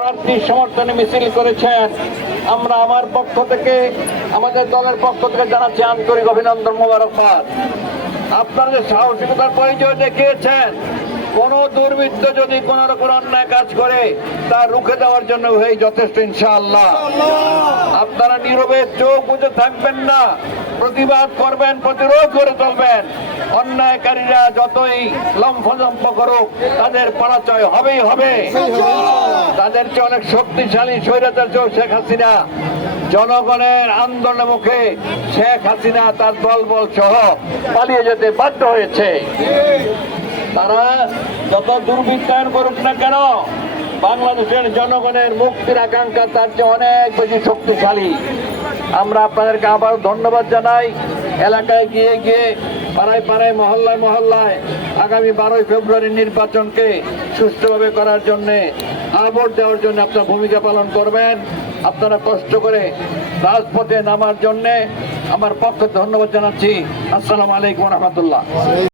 প্রার্থী সমর্থনে মিছিল করেছেন। আমরা আমার পক্ষ থেকে, আমাদের দলের পক্ষ থেকে জানাচ্ছি আন্তরিক অভিনন্দন, মোবারকবাদ। আপনারা যে সাহসিকতার পরিচয় দেখিয়েছেন, কোন দুর্বৃত্ত যদি কোন রকম অন্যায় কাজ করে তা রুখে দেওয়ার জন্য হয়ে যথেষ্ট, ইনশাআল্লাহ। আপনারা নীরবে চোখ বুজে থাকবেন না, প্রতিবাদ করবেন, প্রতিরোধ করে চলবেন। অন্যায়কারীরা যতই লম্ফজম্প করুক, তাদের পরাজয় হবেই হবে। তাদের চেয়ে অনেক শক্তিশালী স্বৈরাচার শেখ হাসিনা। জনগণের আন্দোলনের মুখে শেখ হাসিনা তার দলবল সহ পালিয়ে যেতে বাধ্য হয়েছে। তারা যত দুর্বৃত্তায়ন করুক না কেন, বাংলাদেশের জনগণের মুক্তির আকাঙ্ক্ষা তার চেয়ে অনেক বেশি শক্তিশালী। আমরা আপনাদেরকে আবার ধন্যবাদ জানাই। এলাকায় গিয়ে গিয়ে, পাড়ায় পাড়ায়, মহল্লায় মহল্লায় আগামী 12ই ফেব্রুয়ারি নির্বাচনকে সুষ্ঠুভাবে করার জন্যে, ভোট দেওয়ার জন্য আপনার ভূমিকা পালন করবেন। আপনারা কষ্ট করে রাজপথে নামার জন্যে আমার পক্ষে ধন্যবাদ জানাচ্ছি। আসসালামু আলাইকুম ওয়া রাহমাতুল্লাহ।